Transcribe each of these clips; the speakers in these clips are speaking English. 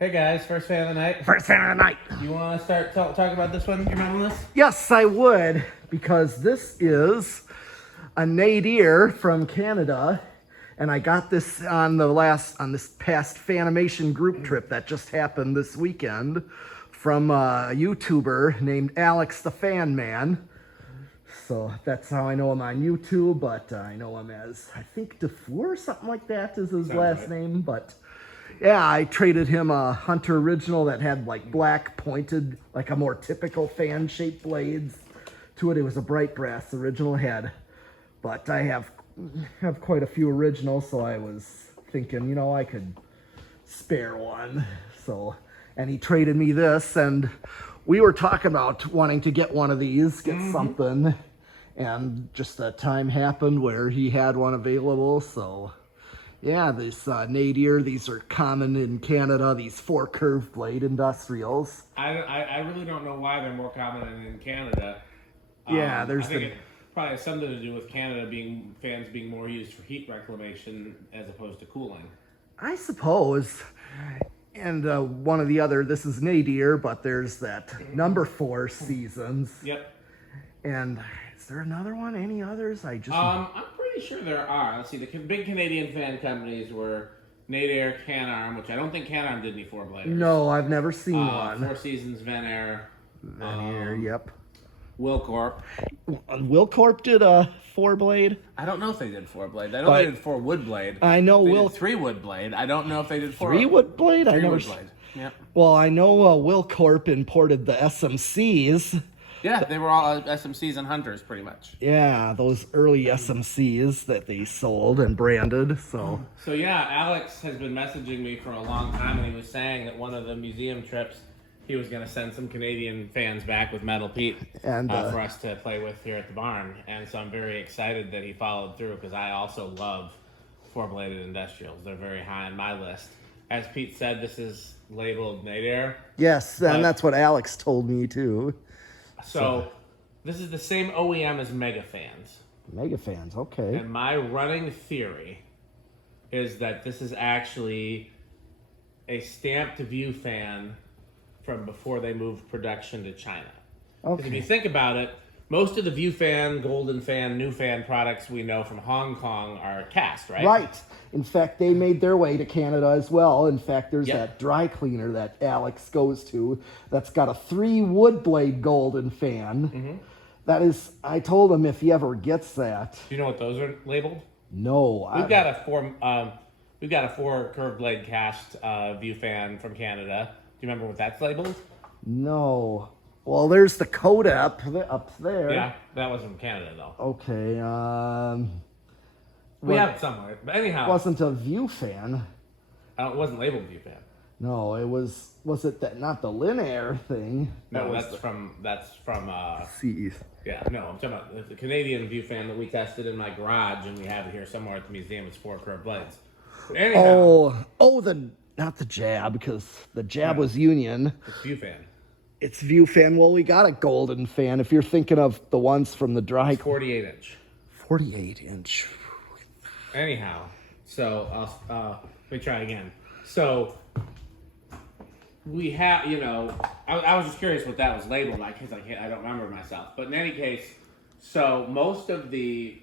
Hey guys, first fan of the night. First fan of the night. You want to start talking about this one? You're on this? Yes, I would, because this is a Nadair from Canada, and I got this on this past Fanimation group trip that just happened this weekend from a YouTuber named Alex the Fan Man. So that's how I know him on YouTube, but I know him as, I think, Defour, something like that is his last name, but yeah, I traded him a Hunter original that had like black pointed, like a more typical fan-shaped blades to it. It was a bright brass original head, but I have quite a few originals, so I was thinking, you know, I could spare one. So, and he traded me this, and we were talking about wanting to get one of these, get something, and just the time happened where he had one available, so. Yeah, this Nadair, these are common in Canada, these 4 curved blade industrials. I really don't know why they're more common in Canada. Yeah, I think it probably has something to do with Canada fans being more used for heat reclamation as opposed to cooling. I suppose. And one of the other, this is Nadair, but there's that number 4 seasons. Yep. And is there another one? Any others? I'm pretty sure there are. Let's see. The big Canadian fan companies were Nadair, Canarm, which I don't think Canarm did any 4-bladers. No, I've never seen one. 4 Seasons, Venair. Yep. Wilcorp. Wilcorp did a 4-blade. I don't know if they did 4-blade. I know they did 4-wood blade. I know they did 3-wood blade. I don't know if they did 3-wood blade. 3-wood blade. Yep. Well, I know Wilcorp imported the SMCs. Yeah, they were all SMCs and Hunters, pretty much. Yeah, those early SMCs that they sold and branded, so. So yeah, Alex has been messaging me for a long time, and he was saying that one of the museum trips, he was going to send some Canadian fans back with Metal Pete and for us to play with here at the barn. And so I'm very excited that he followed through, because I also love 4-bladed industrials. They're very high on my list. As Pete said, this is labeled Nadair. Yes, and that's what Alex told me too. So this is the same OEM as Mega Fans. Mega Fans, okay. And my running theory is that this is actually a stamped View fan from before they moved production to China. Because if you think about it, most of the View Fan, Golden Fan, New Fan products we know from Hong Kong are cast, right? Right. In fact, they made their way to Canada as well. In fact, there's that dry cleaner that Alex goes to that's got a 3-wood blade Golden Fan. That is, I told him if he ever gets that. Do you know what those are labeled? No. We've got a 4 curved blade cast View Fan from Canada. Do you remember what that's labeled? No. Well, there's the Coda up there. Yeah, that was from Canada, though. Okay. We have it somewhere. But anyhow. It wasn't a View Fan. It wasn't labeled View Fan. No, it was it that not the Linear thing? No, that's from CEs. Yeah, no, I'm talking about the Canadian View Fan that we tested in my garage, and we have it here somewhere at the museum. It's 4 curved blades. But anyhow. Not the Jab, because the Jab was Union. It's View Fan. It's View Fan. Well, we got a Golden Fan. If you're thinking of the ones from the dry. 48 inch. 48 inch. Anyhow, so let me try again. So we have, I was just curious what that was labeled like, because I don't remember myself. But in any case, so most of the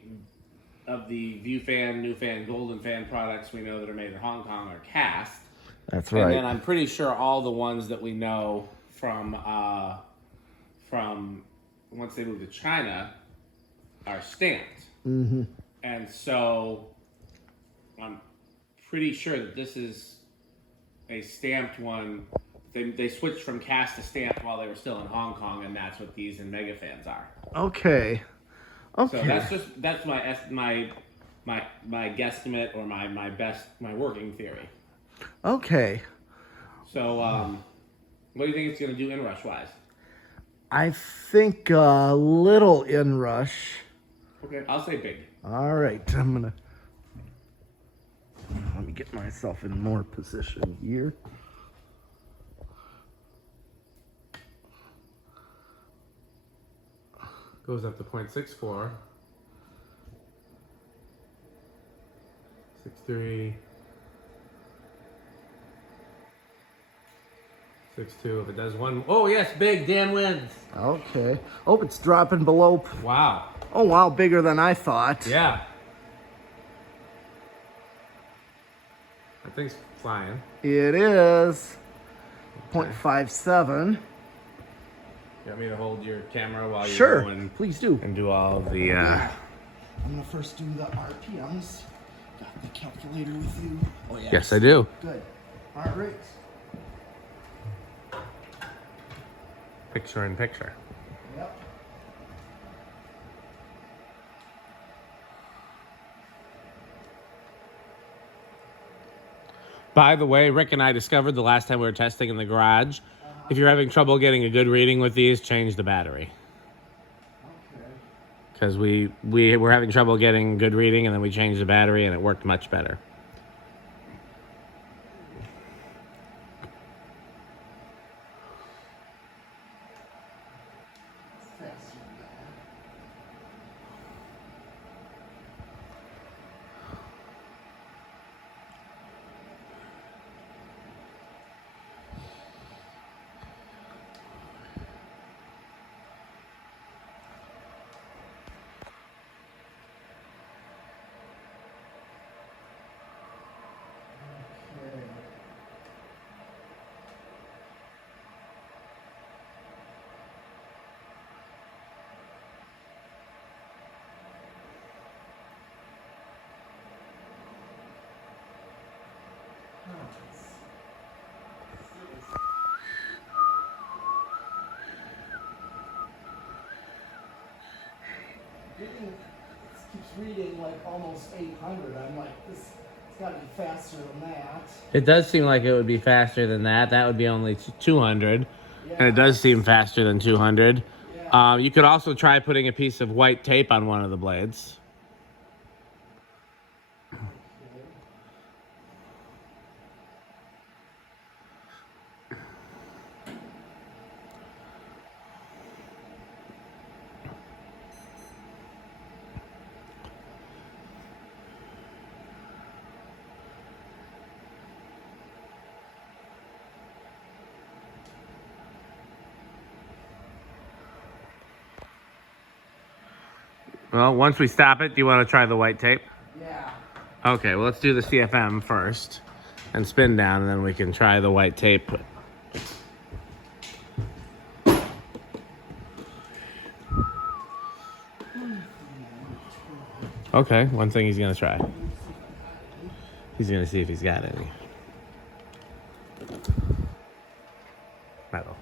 View Fan, New Fan, Golden Fan products we know that are made in Hong Kong are cast. That's right. And then I'm pretty sure all the ones that we know from once they moved to China are stamped. And so I'm pretty sure that this is a stamped one. They switched from cast to stamped while they were still in Hong Kong, and that's what these and Mega Fans are. Okay. So that's my guesstimate, or my working theory. Okay. So what do you think it's going to do inrush wise? I think a little inrush. Okay, I'll say big. All right, let me get myself in more position here. Goes up to 0.64. 6.3. 6.2. If it does one, oh yes, big. Dan wins. Okay. Oh, it's dropping below. Wow. Oh, wow, bigger than I thought. Yeah. That thing's flying. It is. 0.57. You want me to hold your camera while you Sure, go and, please do. and do all of the... I'm gonna first do the RPMs. Got the calculator with you. Oh yeah. Yes, I do. Good. Heart rates. Picture in picture. Yep. By the way, Rick and I discovered the last time we were testing in the garage, if you're having trouble getting a good reading with these, change the battery. Okay. Because we were having trouble getting good reading, and then we changed the battery, and it worked much better. It keeps reading like almost 800. I'm like, this, it's got to be faster than that. It does seem like it would be faster than that. That would be only 200. Yeah. And it does seem faster than 200. Yeah. You could also try putting a piece of white tape on one of the blades. Well, once we stop it, do you want to try the white tape? Yeah. Okay, well, let's do the CFM first and spin down, and then we can try the white tape. Okay, one thing he's going to try. He's going to see if he's got any. Metal.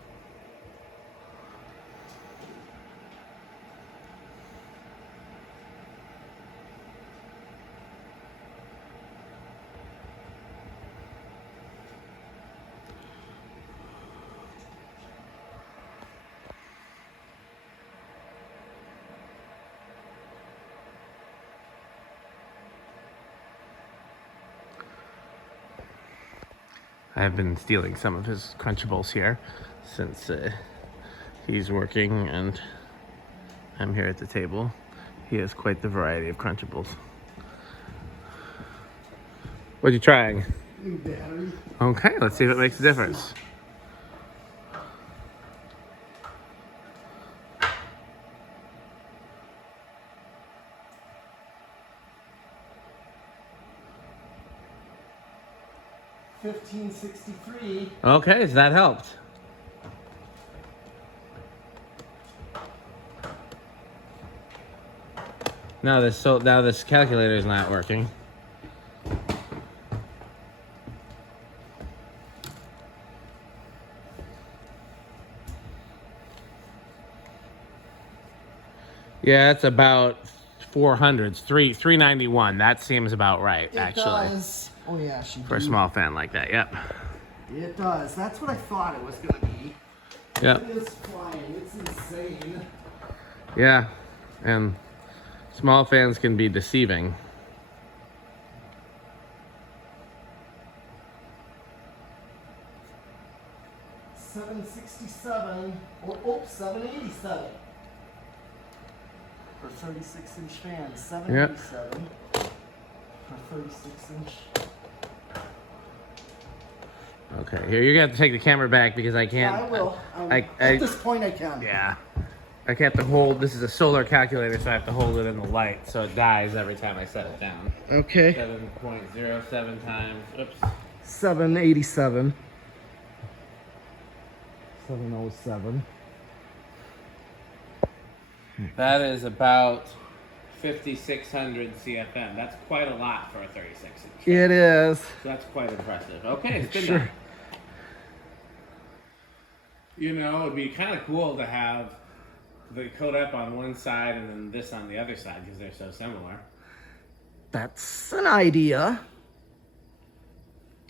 I have been stealing some of his Crunchables here since he's working and I'm here at the table. He has quite the variety of Crunchables. What are you trying? New battery. Okay, let's see if it makes a difference. $15.63. Okay, so that helped. Now this calculator is not working. Yeah, it's about 400s, 391. That seems about right, It actually. does. Oh yeah, For a small fan like that, yep. It does. That's what I thought it was gonna be. Yep. It is flying. It's insane. Yeah, and small fans can be deceiving. $767. Oh, $787. For 36-inch fan. $787. For 36-inch. Okay, here you're gonna have to take the camera back because I can't. I will. At this point, I can. Yeah. I have to hold. This is a solar calculator, so I have to hold it in the light, so it dies every time I set it down. Okay. 7.07 times. Oops. 787. 707. That is about 5,600 CFM. That's quite a lot for a 36 inch. It is. So that's quite impressive. Okay, it's been Sure. done. You know, it'd be kind of cool to have the codec on one side and then this on the other side because they're so similar. That's an idea.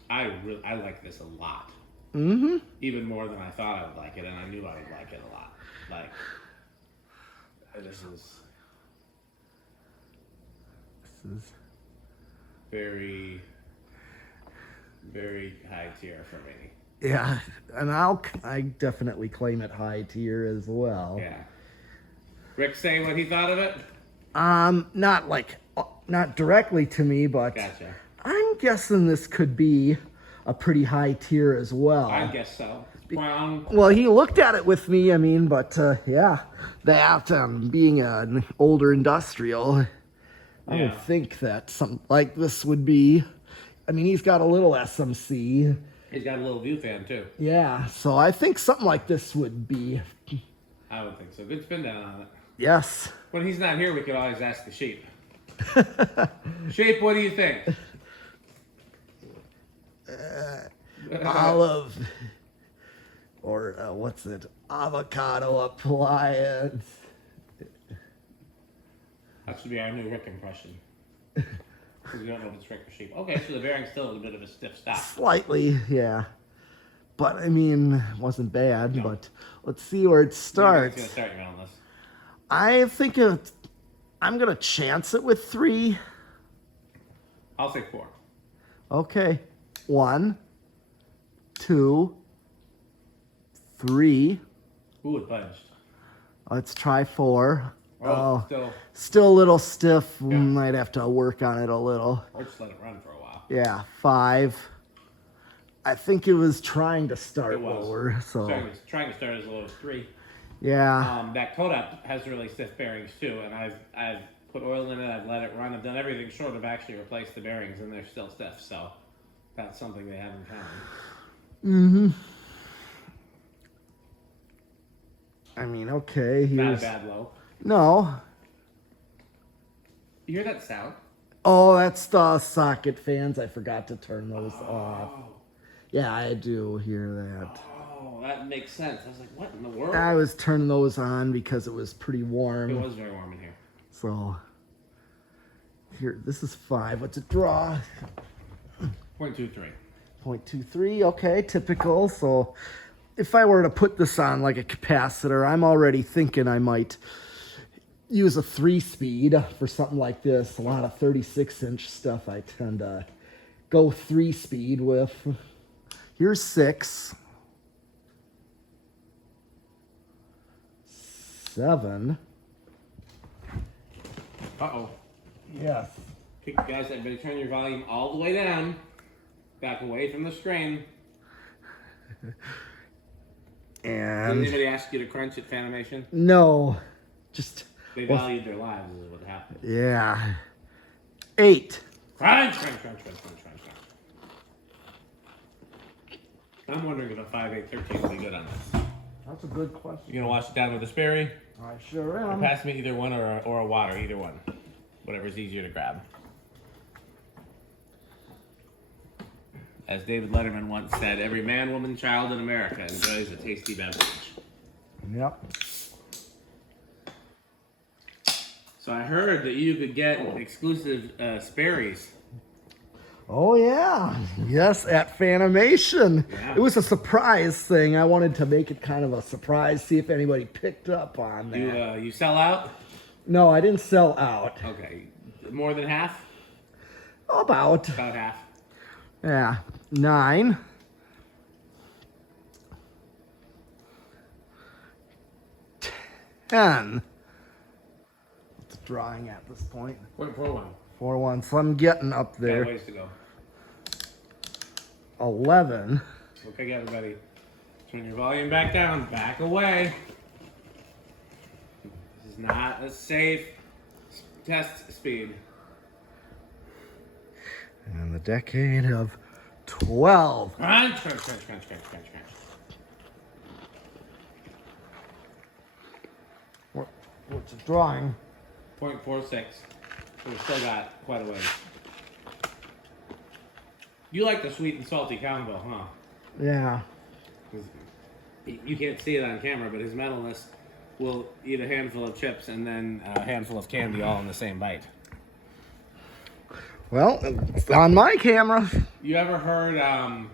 I like this a lot. Mm-hmm. Even more than I thought I would like it, and I knew I would like it a lot. Like, this is very, very high tier for me. Yeah, and I definitely claim it high tier as well. Yeah. Rick say what he thought of it? Not directly to me, but Gotcha. I'm guessing this could be a pretty high tier as well. I guess so. Well, he looked at it with me, but yeah, that being an older industrial, I would think that something like this would be. He's got a little SMC. He's got a little view fan too. Yeah, so I think something like this would be. I would think so. Good spin down on it. Yes. When he's not here, we could always ask the sheep. Sheep, what do you think? Olive. Or what's it? Avocado appliance. That should be our new Rick impression. Because we don't know if it's Rick or sheep. Okay, so the bearing's still a bit of a stiff stop. Slightly, yeah. But it wasn't bad. No. But let's see where it starts. Gonna start your own list. I think I'm gonna chance it with 3. I'll say 4. Okay. 1, 2, 3. Ooh, it budged. Let's try 4. Oh, still a little stiff. Yeah. Might have to work on it a little. Or just let it run for a while. Yeah, 5. I think it was trying to start lower. So trying to start as low as 3. Yeah. That codec has really stiff bearings too, and I've put oil in it. I've let it run. I've done everything short of actually replace the bearings, and they're still stiff. So that's something they have in common. Mm-hmm. Okay. Not a bad low. No. You hear that sound? Oh, that's the socket fans. I forgot to turn those off. Yeah, I do hear that. Oh, that makes sense. I was like, what in the world? I was turning those on because it was pretty warm. It was very warm in here. So, here, this is 5. What's it draw? 0.23. 0.23, okay, typical. So, if I were to put this on like a capacitor, I'm already thinking I might use a 3-speed for something like this. A lot of 36-inch stuff I tend to go 3-speed with. Here's 6. 7. Uh-oh. Yes. Okay, guys, I better turn your volume all the way down. Back away from the screen. And did anybody ask you to crunch at Fanimation? No. Just... They valued their lives is what happened. Yeah. 8. Crunch. I'm wondering if a 5.813 would be good on this. That's a good question. You gonna wash it down with a Sperry? I sure am. Or pass me either one or a water, either one. Whatever's easier to grab. As David Letterman once said, every man, woman, child in America enjoys a tasty beverage. Yep. So I heard that you could get exclusive Sperry's. Oh, yeah. Yes, at Fanimation. Yeah. It was a surprise thing. I wanted to make it kind of a surprise, see if anybody picked up on that. You sell out? No, I didn't sell out. Okay. More than half? About half. Yeah. 9. 10. What's the drawing at this point? 0.41. 4-1. So I'm getting up Got there. ways to go. 11. Okay, everybody. Turn your volume back down. Back away. This is not a safe test speed. And the decade of 12. Crunch, crunch, crunch, crunch, crunch, crunch, crunch. What's it drawing? 0.46. So we still got quite a ways. You like the sweet and salty combo, huh? Yeah. You can't see it on camera, but his mentalist will eat a handful of chips and then a handful of candy all in the same bite. Well, it's on my camera. You ever heard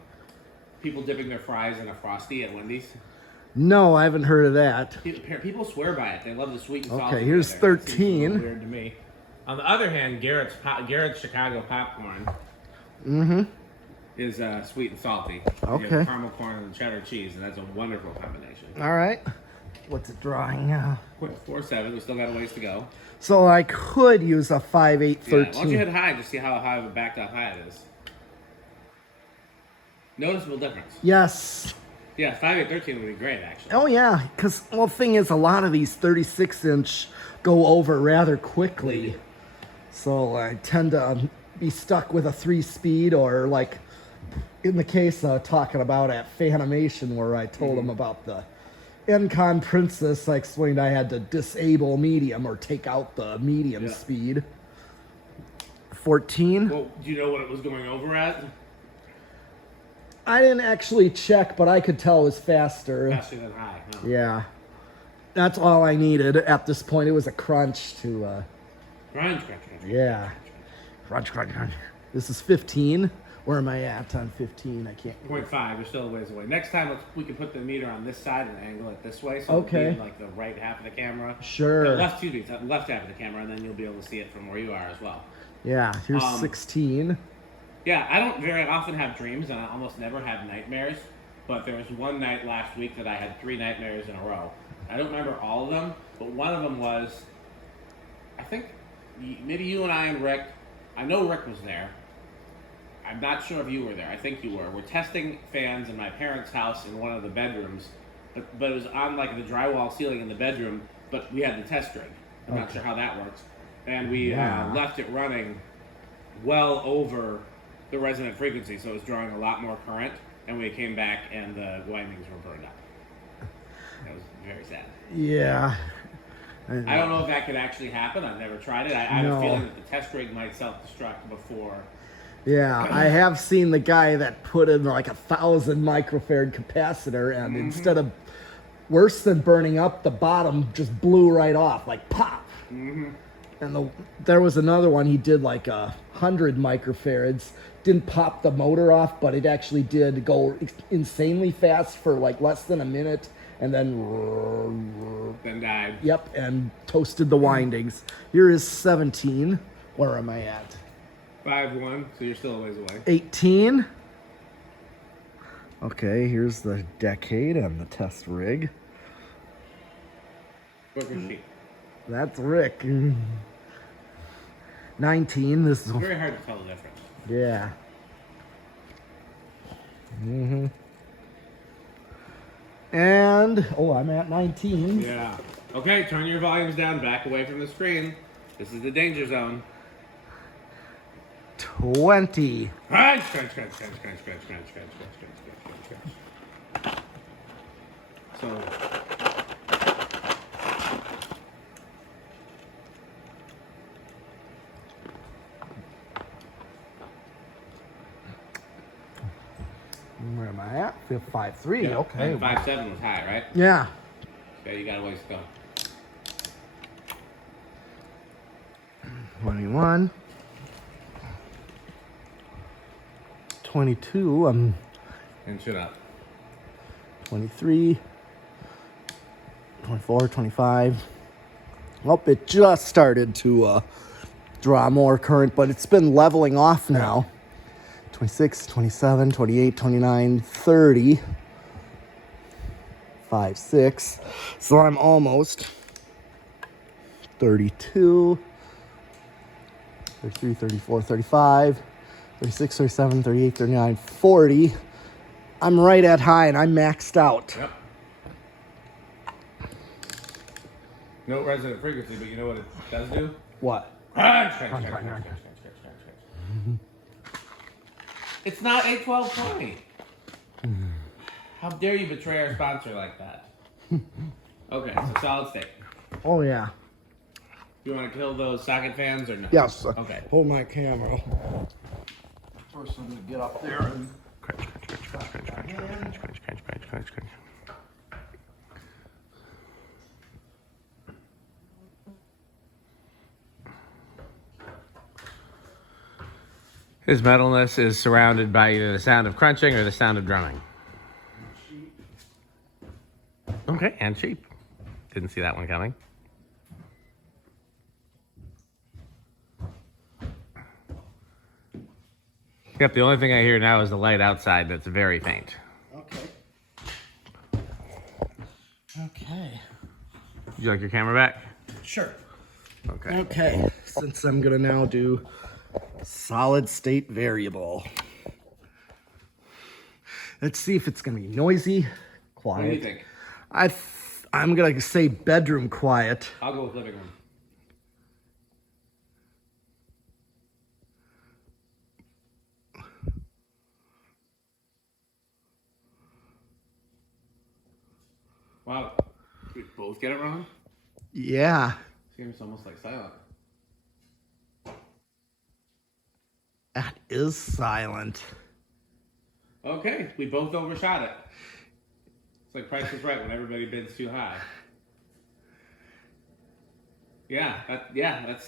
people dipping their fries in a Frosty at Wendy's? No, I haven't heard of that. People swear by it. They love the sweet and salty. Okay, here's together. It seems a 13. little weird to me. On the other hand, Garrett's Chicago popcorn is sweet and salty. Okay. You have caramel corn and cheddar cheese, and that's a wonderful combination. All right. What's it drawing now? 0.47. We still got a ways to go. So I could use a 5, 8, 13. Yeah, why don't you hit high to see how high of a backed up high it is? Noticeable difference. Yes. Yeah, 5, 8, 13 would be great, actually. Oh, yeah. Because, well, the thing is, a lot of these 36-inch go over rather quickly. So I tend to be stuck with a 3-speed, or like in the case talking about at Fanimation, where I told them about the Encon Princess, I explained I had to disable medium or take out the medium speed. 14. Well, do you know what it was going over at? I didn't actually check, but I could tell it was faster. Faster than high. Huh? Yeah. That's all I needed at this point. It was a crunch to... Crunch, crunch, crunch. Yeah. Crunch, crunch, crunch. This is 15. Where am I at on 15? I can't... 0.5. You're still a ways away. Next time, we can put the meter on this side and angle it this way, so Okay. it'll be in like the right half of the camera. Sure. Left half of the camera, and then you'll be able to see it from where you are as well. Yeah, here's 16. Yeah, I don't very often have dreams, and I almost never have nightmares. But there was one night last week that I had 3 nightmares in a row. I don't remember all of them, but one of them was, I think, maybe you and I and Rick. I know Rick was there. I'm not sure if you were there. I think you were. We're testing fans in my parents' house in one of the bedrooms, but it was on like the drywall ceiling in the bedroom. But we had the test rig. I'm not sure how that works, and we left it running well over the resonant frequency, so it was drawing a lot more current. And we came back, and the windings were burned up. That was very sad. Yeah. I don't know if that could actually happen. I've never tried it. I have a feeling that the test rig might self-destruct before. Yeah, I have seen the guy that put in like 1,000 microfarad capacitor, and instead of worse than burning up, the bottom just blew right off, like pop. And there was another one he did like 100 microfarads. Didn't pop the motor off, but it actually did go insanely fast for like less than a minute, and then Died. Yep, and toasted the windings. Here is 17. Where am I at? 5-1, so you're still a ways away. 18. Okay, here's the decade and the test rig. Booker sheet. That's Rick. 19. This is It's very hard to tell the difference. yeah. And I'm at 19. Yeah. Okay, turn your volumes down, back away from the screen. This is the danger zone. 20. Crunch, crunch, crunch, crunch, crunch, crunch, crunch, crunch, crunch, crunch, crunch, crunch, crunch. So, Where am I at? 5.3. yeah, Okay. 5.7 was high, right? Yeah. Okay, you got a ways to go. 21. 22. And shut up. 23. 24, 25. Well, it just started to draw more current, but it's been leveling off now. 26, 27, 28, 29, 30. 5, 6. So I'm almost 32, 33, 34, 35, 36, 37, 38, 39, 40. I'm right at high and I'm maxed out. Yep. No resonant frequency, but you know what it does do? What? It's not 81220. How dare you betray our sponsor like that? Okay, so solid state. Oh, yeah. You want to kill those socket fans or no? Yes. Okay. Hold my camera. First, I'm going to get up there and... Crunch. His metalness is surrounded by either the sound of crunching or the sound of drumming. Okay, and cheap. Didn't see that one coming. Yep, the only thing I hear now is the light outside that's very faint. Okay. Would you like your camera back? Sure. Okay. Okay. Since I'm going to now do solid state variable. Let's see if it's going to be noisy, quiet. What do you think? I'm going to say bedroom quiet. I'll go with living room. Wow. Did we both get it wrong? Yeah. Seems almost like silent. That is silent. Okay, we both overshot it. It's like Price is Right when everybody bids too high.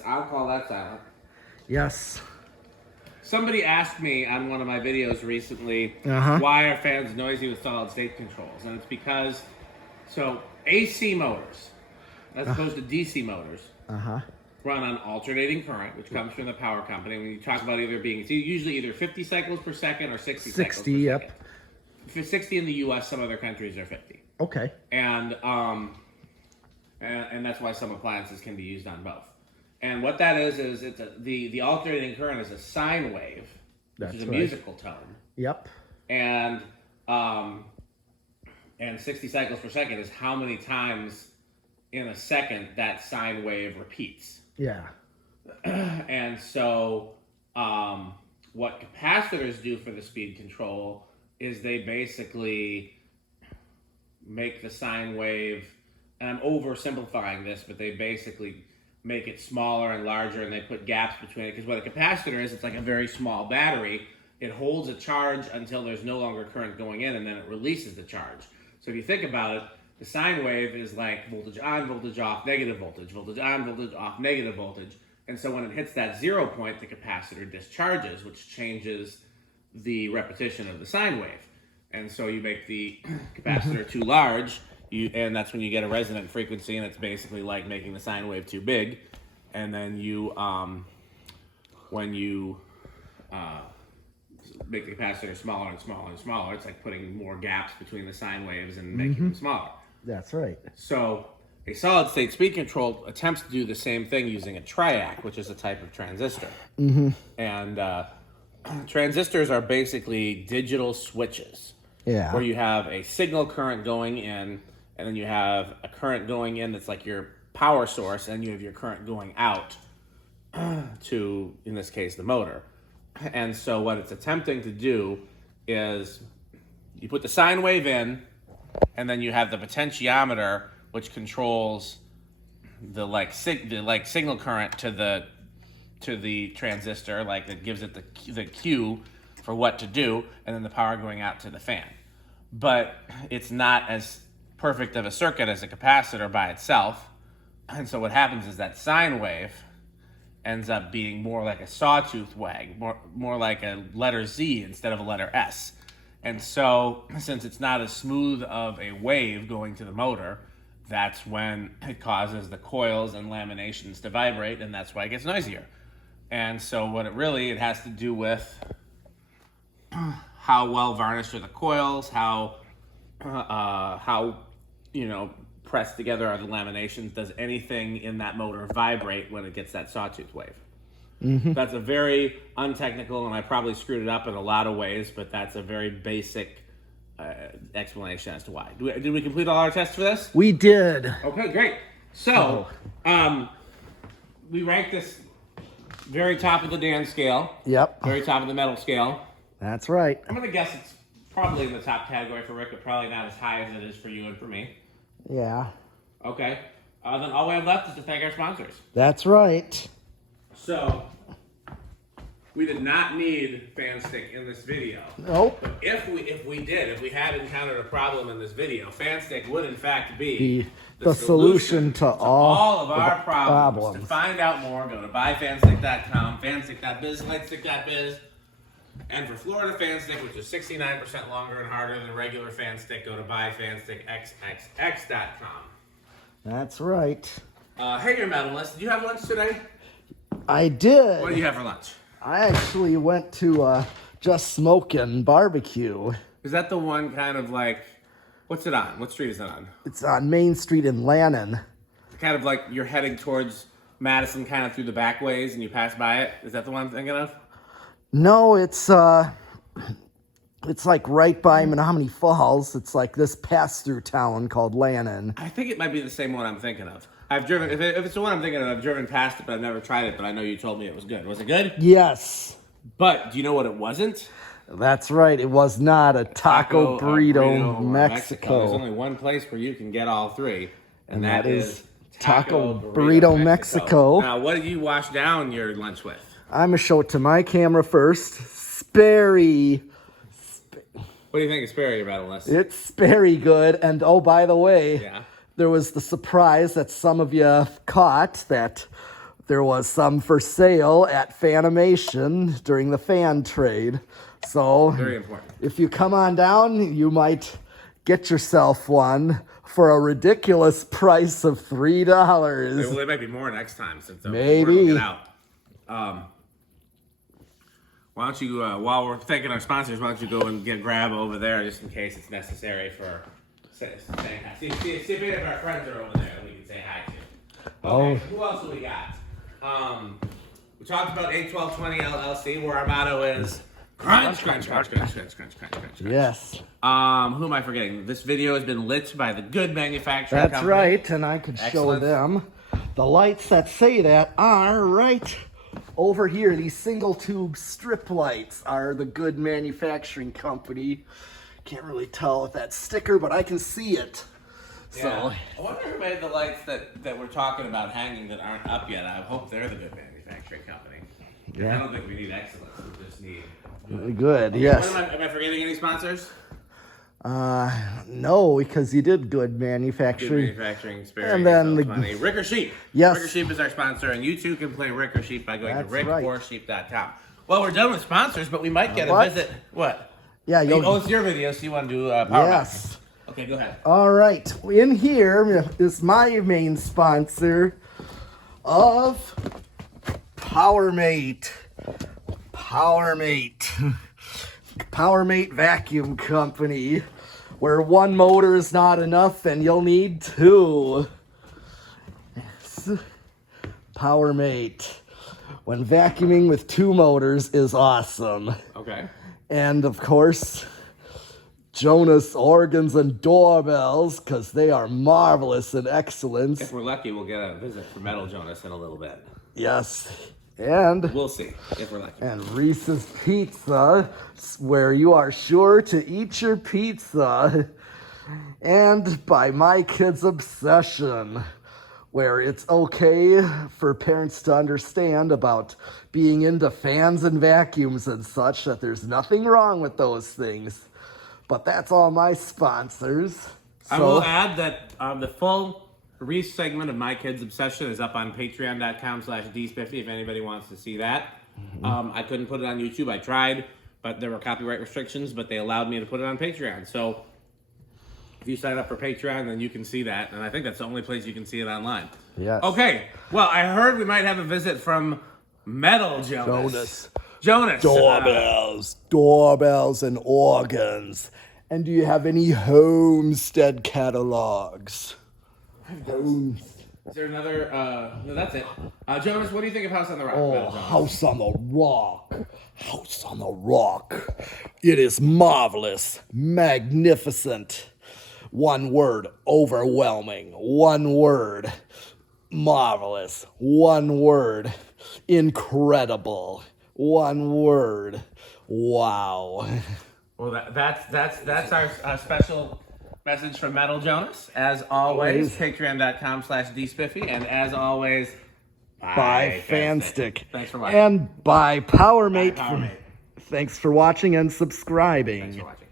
I'll call that silent. Yes. Somebody asked me on one of my videos recently, why are fans noisy with solid state controls? And it's because, AC motors, as opposed to DC motors, run on alternating current, which comes from the power company. When you talk about it's usually either 50 cycles per second or 60 cycles per second. Yep. For 60 in the U.S., some other countries are 50. Okay. And that's why some appliances can be used on both. And what that is it's the alternating current is a sine wave, which is a musical tone. Yep. And 60 cycles per second is how many times in a second that sine wave repeats. Yeah. And so what capacitors do for the speed control is they basically make the sine wave, and I'm oversimplifying this, but they basically make it smaller and larger, and they put gaps between it. Because what a capacitor is, it's like a very small battery. It holds a charge until there's no longer current going in, and then it releases the charge. So if you think about it, the sine wave is like voltage on, voltage off, negative voltage, voltage on, voltage off, negative voltage. And so when it hits that 0 point, the capacitor discharges, which changes the repetition of the sine wave. And so you make the capacitor too large, and that's when you get a resonant frequency, and it's basically like making the sine wave too big. And then when you make the capacitor smaller and smaller and smaller, it's like putting more gaps between the sine waves and making them smaller. That's right. So a solid state speed control attempts to do the same thing using a triac, which is a type of transistor. And transistors are basically digital switches. Yeah. Where you have a signal current going in, and then you have a current going in that's like your power source, and you have your current going out to, in this case, the motor. And so what it's attempting to do is you put the sine wave in, and then you have the potentiometer, which controls the signal current to the transistor, like that gives it the cue for what to do, and then the power going out to the fan. But it's not as perfect of a circuit as a capacitor by itself. And so what happens is that sine wave ends up being more like a sawtooth wag, more like a letter Z instead of a letter S. And so since it's not as smooth of a wave going to the motor, that's when it causes the coils and laminations to vibrate, and that's why it gets noisier. And so what it has to do with how well varnished are the coils, how pressed together are the laminations. Does anything in that motor vibrate when it gets that sawtooth wave? That's a very untechnical, and I probably screwed it up in a lot of ways, but that's a very basic explanation as to why. Did we complete all our tests for this? We did. Okay, great. So, we ranked this very top of the Dan scale. Yep. Very top of the metal scale. That's right. I'm going to guess it's probably in the top category for Rick, but probably not as high as it is for you and for me. Yeah. Okay. Then all we have left is to thank our sponsors. That's right. So, we did not need fan stick in this video. Nope. But if we had encountered a problem in this video, fan stick would in fact be the solution to all of our problems. To find out more, go to buyfanstick.com, fanstick.biz, lightstick.biz. And for Florida fan stick, which is 69% longer and harder than regular fan stick, go to buyfanstickxxx.com. That's right. Hey, your medalist, did you have lunch today? I did. What did you have for lunch? I actually went to Just Smokin' Barbecue. Is that the one kind of like, what's it on? What street is it on? It's on Main Street in Lannon. Kind of like you're heading towards Madison kind of through the back ways and you pass by it. Is that the one I'm thinking of? No, it's like right by Menominee Falls. It's like this pass-through town called Lannon. I think it might be the same one I'm thinking of. I've driven, if it's the one I'm thinking of, I've driven past it, but I've never tried it, but I know you told me it was good. Was it good? Yes. But do you know what it wasn't? That's right. It was not a taco burrito Mexico. There's only one place where you can get all three, and that is Taco Burrito Mexico. Now, what did you wash down your lunch with? I'm going to show it to my camera first. Sperry. What do you think of Sperry, your medalist? It's very good. And oh, by the way, Yeah. there was the surprise that some of you caught that there was some for sale at Fanimation during the fan trade. So Very important. if you come on down, you might get yourself one for a ridiculous price of $3. Well, it might be more next time since the Maybe. word will get out. Why don't you, while we're thanking our sponsors, why don't you go and grab over there just in case it's necessary for saying hi. See if any of our friends are over there that we can say hi to. Okay, who else do we got? We talked about 81220 LLC, where our motto is crunch, crunch, crunch, crunch, crunch, crunch, crunch, crunch. Yes. Who am I forgetting? This video has been lit by the Good Manufacturing That's Company. right, and I could show them. The lights that say that are right over here. These single tube strip lights are the Good Manufacturing Company. Can't really tell with that sticker, but I can see it. So Yeah. I wonder who made the lights that we're talking about hanging that aren't up yet. I hope they're the Good Manufacturing Company. Yeah. I don't think we need excellence. We just need good. Yes. Am I forgetting any sponsors? No, because you did Good Good Manufacturing. Manufacturing, Sperry, And then the- Rick or Sheep. Yes. Rick or Sheep is our sponsor, and you too can play Rick or Sheep by going That's to right. rickorsheep.com. Well, we're done with sponsors, but we might get a What? visit. What? Yeah, Oh, it's your video, so you want to do Power Yes. Max. Okay, go ahead. All right. In here is my main sponsor of PowerMate. PowerMate Vacuum Company. Where one motor is not enough, then you'll need two. Yes. PowerMate. When vacuuming with two motors is awesome. Okay. And of course, Jonas organs and doorbells, because they are marvelous and excellent. If we're lucky, we'll get a visit from Metal Jonas in a little bit. Yes. And We'll see if we're lucky. Reese's Pizza, where you are sure to eat your pizza. And by My Kid's Obsession, where it's okay for parents to understand about being into fans and vacuums and such, that there's nothing wrong with those things. But that's all my sponsors. I will add that the full Reese segment of My Kid's Obsession is up on patreon.com/dspiffy if anybody wants to see that. I couldn't put it on YouTube. I tried, but there were copyright restrictions, but they allowed me to put it on Patreon. So if you sign up for Patreon, then you can see that. And I think that's the only place you can see it online. Yes. Okay. Well, I heard we might have a visit from Metal Jonas. Jonas. Doorbells and organs. And do you have any homestead catalogs? Is there another? No, that's it. Jonas, what do you think of House on the Rock? Oh, Jonas? House on the Rock. House on the Rock. It is marvelous, magnificent. One word, overwhelming. One word, marvelous. One word, incredible. One word, wow. Well, that's our special message from Metal Jonas. As always, patreon.com/dspiffy, and as always, By Fanstick. Thanks for watching. And by PowerMate. Bye, PowerMate. Thanks for watching and subscribing. Thanks for watching.